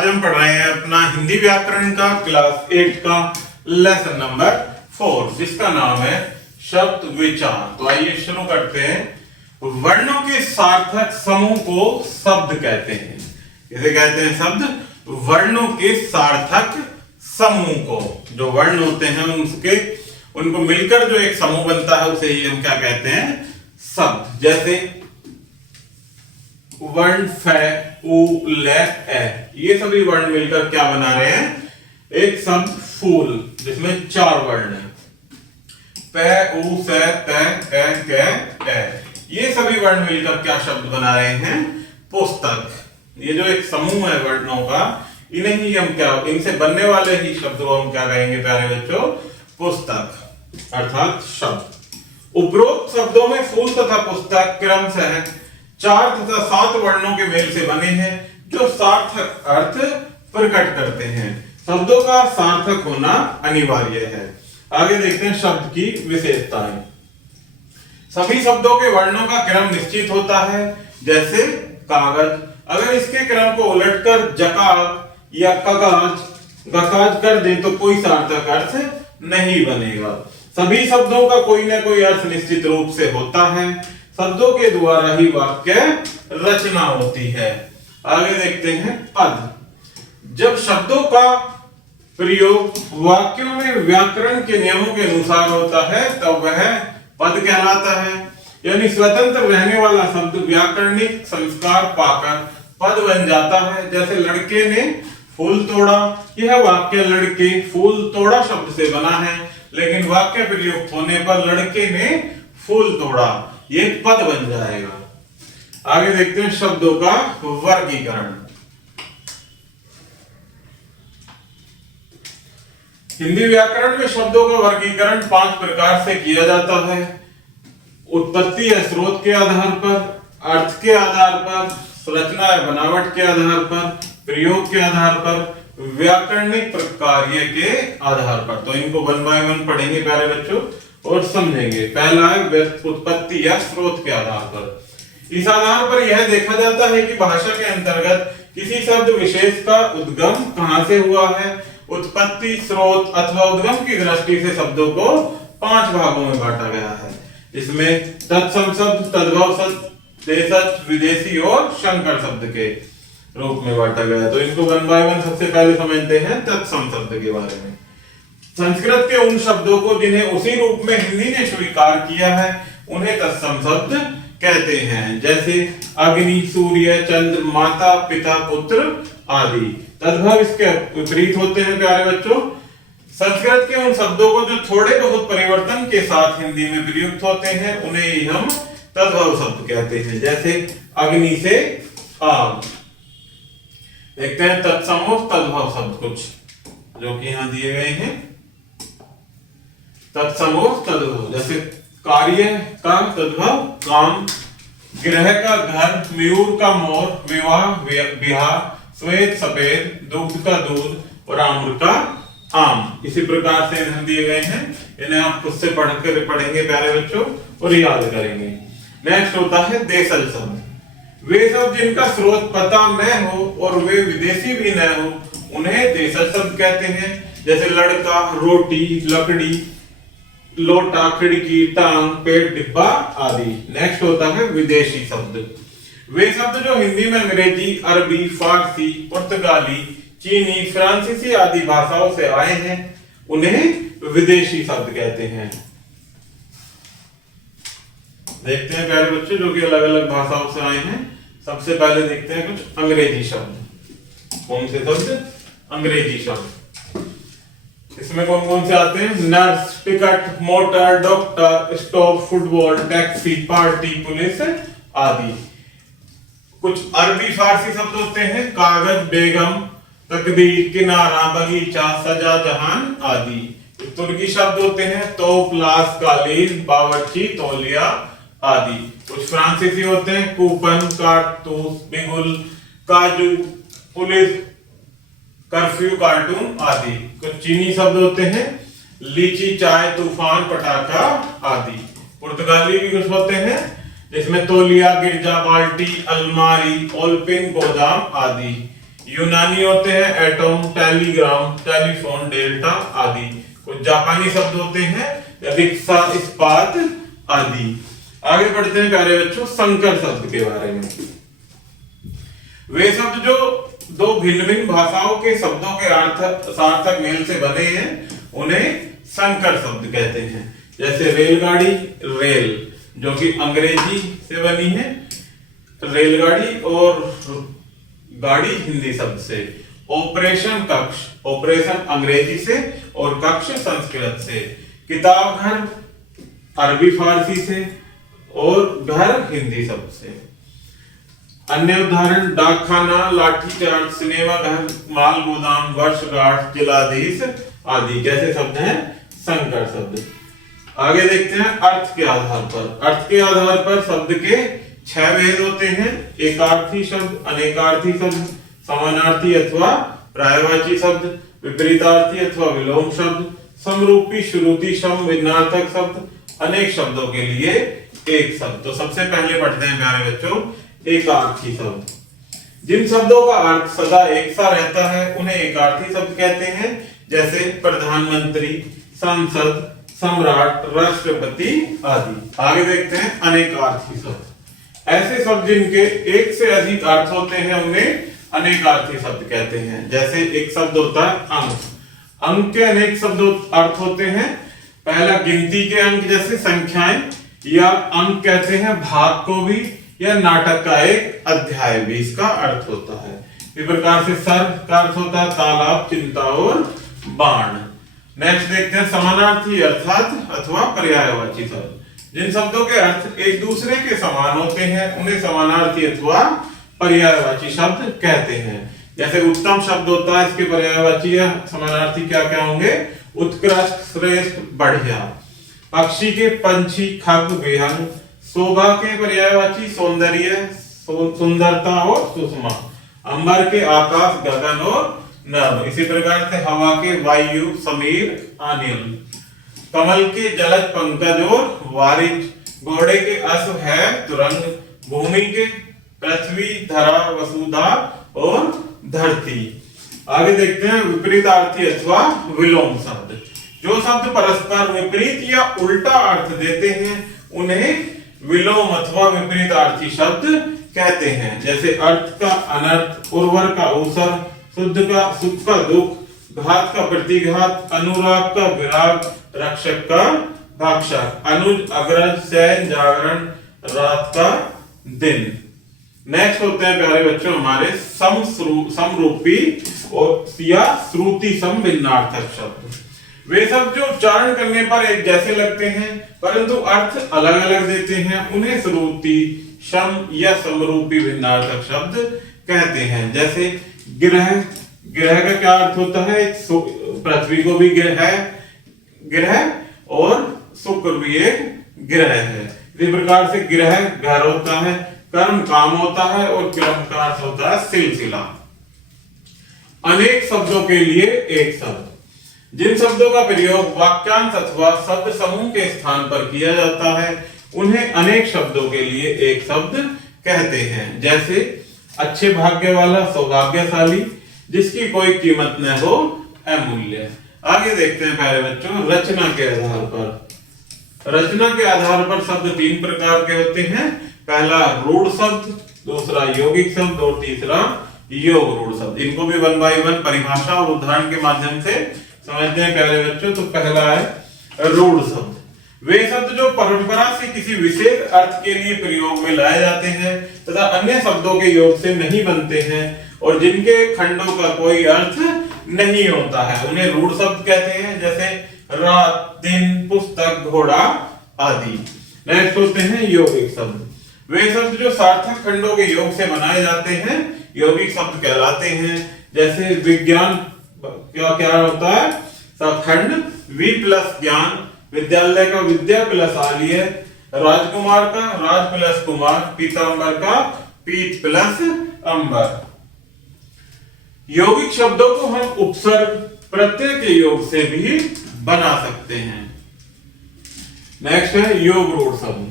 आज हम पढ़ रहे हैं अपना हिंदी व्याकरण का क्लास 8 का लेसन नंबर 4 जिसका नाम है शब्द विचार। तो आइए शुरू करते हैं। वर्णों के सार्थक समूह को शब्द कहते हैं। इसे कहते हैं शब्द। वर्णों के सार्थक समूह को, जो वर्ण होते हैं उनको मिलकर जो एक समूह बनता है उसे ही हम क्या कहते हैं, शब्द। जैसे वर्ण फ उ ल ए, ये सभी वर्ण मिलकर क्या बना रहे हैं, एक शब्द फूल, जिसमें 4 वर्ण हैं। प उ स त क क ए, ये सभी वर्ण मिलकर क्या शब्द बना रहे हैं, पुस्तक। ये जो एक समूह है वर्णों का, इन्हें ही हम क्या, इनसे बनने वाले ही शब्द को हम क्या कहेंगे प्यारे बच्चों, पुस्तक अर्थात शब्द। उपरोक्त शब्दों में फूल तथा पुस्तक क्रमशः 4 तथा 7 वर्णों के मेल से बने हैं जो सार्थक अर्थ प्रकट करते हैं। शब्दों का सार्थक होना अनिवार्य है। आगे देखते हैं शब्द की विशेषताएं। सभी शब्दों के वर्णों का क्रम निश्चित होता है। जैसे कागज, अगर इसके क्रम को उलटकर जकाज या कगाज गकाज कर दे तो कोई सार्थक अर्थ नहीं बनेगा। सभी शब्दों का कोई ना कोई अर्थ निश्चित रूप से होता है। शब्दों के द्वारा ही वाक्य रचना होती है। आगे देखते हैं पद। जब शब्दों का प्रयोग वाक्यों में व्याकरण के नियमों के अनुसार होता है तब वह पद कहलाता है। यानी स्वतंत्र रहने वाला शब्द व्याकरणिक संस्कार पाकर पद बन जाता है। जैसे लड़के ने फूल तोड़ा, यह वाक्य लड़के फूल तोड़ा शब्द से बना है, लेकिन वाक्य प्रयुक्त होने पर लड़के ने फूल तोड़ा, ये पद बन जाएगा। आगे देखते हैं शब्दों का वर्गीकरण। हिंदी व्याकरण में शब्दों का वर्गीकरण 5 प्रकार से किया जाता है। उत्पत्ति या स्रोत के आधार पर, अर्थ के आधार पर, रचना या बनावट के आधार पर, प्रयोग के आधार पर, व्याकरणिक प्रकार्य के आधार पर। तो इनको 1 बाय 1 पढ़ेंगे प्यारे बच्चों और समझेंगे। पहला है उत्पत्ति या स्रोत के आधार पर। इस आधार पर यह देखा जाता है कि भाषा के अंतर्गत किसी शब्द विशेष का उद्गम कहां से हुआ है। उत्पत्ति, स्रोत अथवा उद्गम की दृष्टि से शब्दों को 5 भागों में बांटा गया है। इसमें तत्सम शब्द, तद्भव शब्द, देशज, विदेशी और संकर शब्द के रूप में बांटा गया है। तो इनको 1 बाय 1 सबसे पहले समझते हैं तत्सम शब्द के बारे में। संस्कृत के उन शब्दों को जिन्हें उसी रूप में हिंदी ने स्वीकार किया है उन्हें तत्सम शब्द कहते हैं। जैसे अग्नि, सूर्य, चंद्र, माता, पिता, पुत्र आदि। तद्भव इसके विपरीत होते हैं प्यारे बच्चों। संस्कृत के उन शब्दों को जो थोड़े बहुत परिवर्तन के साथ हिंदी में प्रयुक्त होते हैं उन्हें ही हम तद्भव शब्द कहते हैं। जैसे अग्नि से आग। देखते हैं तत्सम और तद्भव शब्द कुछ जो कि यहां दिए गए हैं। तत्सम और तद्भव, जैसे कार्य का तद्भव काम, गृह का घर, मयूर का मोर, विवाह बिहार, श्वेत सफेद, दूध का दूध और आम्र का आम। इसी प्रकार से इन्हें दिए गए हैं। इन्हें आप खुद से पढ़कर पढ़ेंगे प्यारे बच्चों और याद करेंगे। नेक्स्ट होता है देशज शब्द। वे शब्द जिनका स्रोत पता न हो और वे विदेशी भी न हो उन्हें देशज शब्द कहते हैं। जैसे लड़का, रोटी, लकड़ी, लोटा, खिड़की, टांग, पेट, डिब्बा आदि। नेक्स्ट होता है विदेशी शब्द। वे शब्द जो हिंदी में अंग्रेजी, अरबी, फारसी, पुर्तगाली, चीनी, फ्रांसीसी आदि भाषाओं से आए हैं उन्हें विदेशी शब्द कहते हैं। देखते हैं प्यारे बच्चों जो कि अलग अलग भाषाओं से आए हैं। सबसे पहले देखते हैं कुछ अंग्रेजी शब्द। कौन से शब्द? अंग्रेजी शब्द। इसमें कौन कौन से आते हैं? Nurse, ticket, motor, doctor, stop, football, taxi, party, police आदि। कुछ अरबी फारसी शब्द होते हैं। कागज, बेगम, तकदीर, किनारा, बगीचा, सजा जहान आदि। तुर्की शब्द होते हैं तोप, लाश, कालीन, बावर्ची, तौलिया आदि। कुछ फ्रांसीसी होते हैं कूपन, कारतूस, बिगुल, काजू, पुलिस, कर्फ्यू, कार्टून आदि। कुछ चीनी शब्द होते हैं लीची, चाय, तूफान, पटाखा आदि। पुर्तगाली भी कुछ होते हैं जिसमें तौलिया, गिरजा, बाल्टी, अलमारी, ओलपिन, गोदाम आदि। यूनानी होते हैं एटम, टेलीग्राम, टेलीफोन, डेल्टा आदि। कुछ जापानी शब्द होते हैं रिक्शा, इस्पात आदि। आगे बढ़ते हैं प्यारे बच्चों संकर शब्द के बारे में। वे शब्द जो दो भिन्न भिन्न भाषाओं के शब्दों के सार्थक मेल से बने हैं उन्हें संकर शब्द कहते हैं। जैसे रेलगाड़ी, रेल जो कि अंग्रेजी से बनी है, रेलगाड़ी, और गाड़ी हिंदी शब्द से। ऑपरेशन कक्ष, ऑपरेशन अंग्रेजी से और कक्ष संस्कृत से। किताब घर अरबी फारसी से और घर हिंदी शब्द से। अन्य उदाहरण डाकखाना, लाठीचार्ज, सिनेमा घर, माल गोदाम, वर्षगांठ, जिलाधीश आदि जैसे शब्द हैं संकर शब्द। आगे देखते हैं अर्थ के आधार पर। अर्थ के आधार पर शब्द के 6 भेद होते हैं। एकार्थी शब्द, अनेकार्थी शब्द, समानार्थी अथवा पर्यायवाची शब्द, विपरीतार्थी अथवा विलोम शब्द, समरूपी, श्रुति, सम, भिन्नार्थक शब्द, अनेक शब्दों के लिए एक शब्द। तो सबसे पहले पढ़ते हैं प्यारे बच्चों एकार्थी शब्द। जिन शब्दों का अर्थ सदा एक सा रहता है उन्हें एकार्थी शब्द कहते हैं। जैसे प्रधानमंत्री, सांसद, सम्राट, राष्ट्रपति आदि। आगे देखते हैं अनेकार्थी शब्द। ऐसे शब्द जिनके एक से अधिक अर्थ होते हैं उन्हें अनेकार्थी शब्द कहते हैं। जैसे एक शब्द होता है अंक, अंक के अनेक शब्द अर्थ होते हैं। पहला गिनती के अंक जैसे संख्याएं, या अंक कहते हैं भाग को भी, या नाटक का एक अध्याय भी इसका अर्थ होता है। इस प्रकार से सर का अर्थ होता है तालाब, चिंता और बाण। नेक्स्ट देखते हैं समानार्थी अर्थात अथवा पर्यायवाची शब्द। जिन शब्दों के अर्थ एक दूसरे के समान होते हैं उन्हें समानार्थी अथवा पर्यायवाची शब्द कहते हैं। जैसे उत्तम शब्द होता है, इसके पर्यायवाची या समानार्थी क्या क्या होंगे? उत्कृष्ट, श्रेष्ठ, बढ़िया। पक्षी के पंछी, खग, विहंग। शोभा के पर्यायवाची सौंदर्य, सुंदरता और सुषमा। अंबर के आकाश, गगन और नभ। इसी प्रकार से हवा के वायु, समीर, अनिल। कमल के जलज, पंकज और वारिज। घोड़े के अश्व है, तुरंग। भूमि के पृथ्वी, धरा, वसुधा और धरती। आगे देखते हैं विपरीतार्थी अथवा विलोम शब्द। जो शब्द परस्पर विपरीत या उल्टा अर्थ देते हैं उन्हें विलोम अथवा विपरीतार्थी शब्द कहते हैं। जैसे अर्थ का अनर्थ, उर्वर का अवसर, शुद्ध का सुख का दुख, घात का प्रतिघात, अनुराग का विराग, रक्षक का भक्षक। अनुज, अग्रज, शयन, जागरण, रात का दिन। नेक्स्ट होते हैं प्यारे बच्चों हमारे समरूपी और या श्रुति सम भिन्नार्थक शब्द। वे शब्द जो उच्चारण करने पर एक जैसे लगते हैं परंतु अर्थ अलग अलग देते हैं उन्हें श्रुति सम या समरूपी भिन्नार्थक शब्द कहते हैं। जैसे ग्रह, ग्रह का क्या अर्थ होता है? पृथ्वी को भी ग्रह और शुक्र भी एक ग्रह है। इसी प्रकार से ग्रह घर होता है, कर्म काम होता है और क्रम का अर्थ होता है सिलसिला। अनेक शब्दों के लिए एक शब्द। जिन शब्दों का प्रयोग वाक्यांश अथवा शब्द समूह के स्थान पर किया जाता है उन्हें अनेक शब्दों के लिए एक शब्द कहते हैं। जैसे अच्छे भाग्य वाला, सौभाग्यशाली, जिसकी कोई कीमत न हो, अमूल्य। आगे देखते हैं प्यारे बच्चों रचना के आधार पर। रचना के आधार पर शब्द 3 प्रकार के होते हैं। पहला रूढ़ शब्द, दूसरा यौगिक शब्द और तीसरा योग रूढ़ शब्द। इनको भी 1 by 1 परिभाषा और उदाहरण के माध्यम से समझते हैं प्यारे बच्चों। तो पहला है रूढ़ शब्द। वे शब्द जो परंपरा से किसी विशेष अर्थ के लिए प्रयोग में लाए जाते हैं तथा अन्य शब्दों के योग से नहीं बनते हैं और जिनके खंडों का कोई अर्थ नहीं होता है उन्हें रूढ़ शब्द कहते हैं। जैसे रात, दिन, पुस्तक, घोड़ा आदि। नेक्स्ट होते हैं यौगिक शब्द। वे शब्द जो सार्थक खंडों के योग से बनाए जाते हैं यौगिक शब्द कहलाते हैं। जैसे विज्ञान क्या क्या होता है? खंड, वि प्लस ज्ञान, विद्यालय का विद्या प्लस आलिय, राजकुमार का राज प्लस कुमार, पीतांबर का पीत प्लस अंबर। यौगिक शब्दों को हम उपसर्ग, प्रत्यय के योग से भी बना सकते हैं। नेक्स्ट है योग रूढ़ शब्द।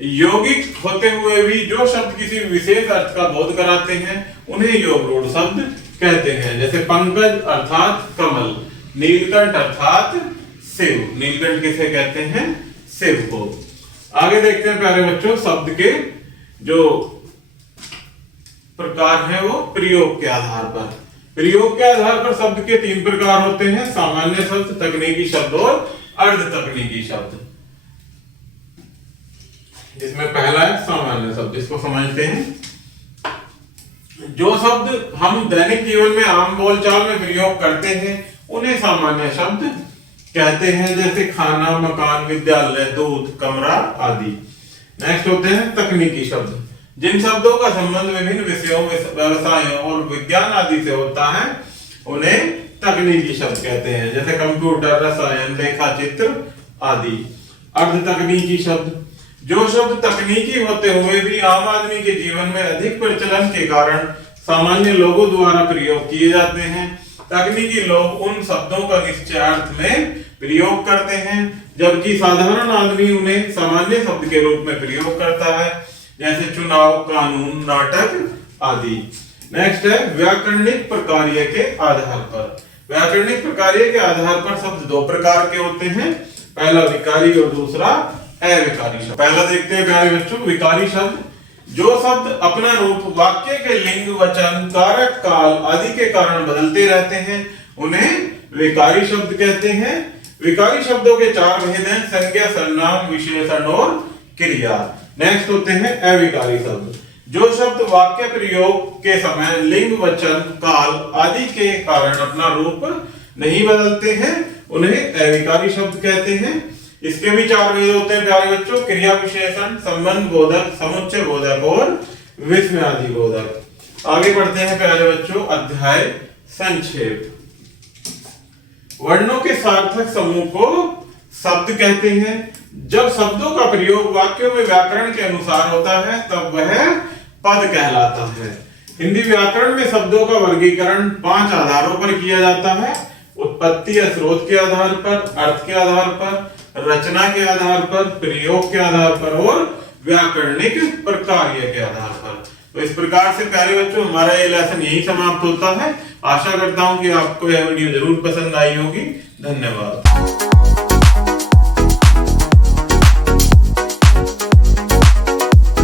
यौगिक होते हुए भी जो शब्द किसी विशेष अर्थ का बोध कराते हैं उन्हें योग रूढ़ शब्द कहते हैं। जैसे पंकज अर्थात कमल, नीलकंठ अर्थात शिव। नीलकंठ किसे कहते हैं? शिव को। आगे देखते हैं प्यारे बच्चों, शब्द के जो प्रकार हैं वो प्रयोग के आधार पर। प्रयोग के आधार पर शब्द के 3 प्रकार होते हैं, सामान्य शब्द, तकनीकी शब्द और अर्ध तकनीकी शब्द। जिसमें पहला है सामान्य शब्द, इसको समझते हैं। जो शब्द हम दैनिक जीवन में आम बोलचाल में प्रयोग करते हैं उन्हें सामान्य शब्द कहते हैं, जैसे खाना, मकान, विद्यालय, दूध, कमरा आदि। नेक्स्ट होते हैं तकनीकी शब्द। जिन शब्दों का संबंध विभिन्न विषयों, व्यवसायों और विज्ञान आदि से होता है उन्हें तकनीकी शब्द कहते हैं, जैसे कंप्यूटर, रसायन, रेखा चित्र आदि। अर्ध तकनीकी शब्द। जो शब्द तकनीकी होते हुए भी आम आदमी के जीवन में अधिक प्रचलन के कारण सामान्य लोगों द्वारा प्रयोग किए जाते हैं। तकनीकी लोग उन शब्दों का निश्चयार्थ में प्रयोग करते हैं, जबकि साधारण आदमी उन्हें सामान्य शब्द के रूप में प्रयोग करता है, जैसे चुनाव, कानून, नाटक आदि। नेक्स्ट है व्याकरणिक प्रकार्य के आधार पर। व्याकरणिक प्रकार्य के आधार पर शब्द 2 प्रकार के होते हैं, पहला विकारी और दूसरा अविकारी शब्द। पहला देखते हैं प्यारे बच्चों, विकारी शब्द। जो शब्द अपना रूप वाक्य के लिंग, वचन, कारक, काल आदि के कारण बदलते रहते हैं उन्हें विकारी शब्द कहते हैं। विकारी शब्दों के 4 भेद हैं, संज्ञा, सर्वनाम, विशेषण और क्रिया। नेक्स्ट होते हैं अविकारी शब्द। जो शब्द वाक्य प्रयोग के समय लिंग, वचन, काल आदि के कारण अपना रूप नहीं बदलते हैं उन्हें अविकारी शब्द कहते हैं। इसके भी 4 भेद होते हैं प्यारे बच्चों, क्रिया विशेषण, संबंध बोधक, समुच्चय बोधक और विस्मयादि बोधक। आगे बढ़ते हैं प्यारे बच्चों, अध्याय संक्षेप। वर्णों के सार्थक समूह को शब्द कहते हैं। जब शब्दों का प्रयोग वाक्यों में व्याकरण के अनुसार होता है तब वह पद कहलाता है। हिंदी व्याकरण में शब्दों का वर्गीकरण 5 आधारों पर किया जाता है, उत्पत्ति या स्रोत के आधार पर, अर्थ के आधार पर, रचना के आधार पर, प्रयोग के आधार पर और व्याकरणिक प्रकार्य के आधार पर। तो इस प्रकार से प्यारे बच्चों हमारा ये लेसन यही समाप्त होता है। आशा करता हूं कि आपको यह वीडियो जरूर पसंद आई होगी। धन्यवाद।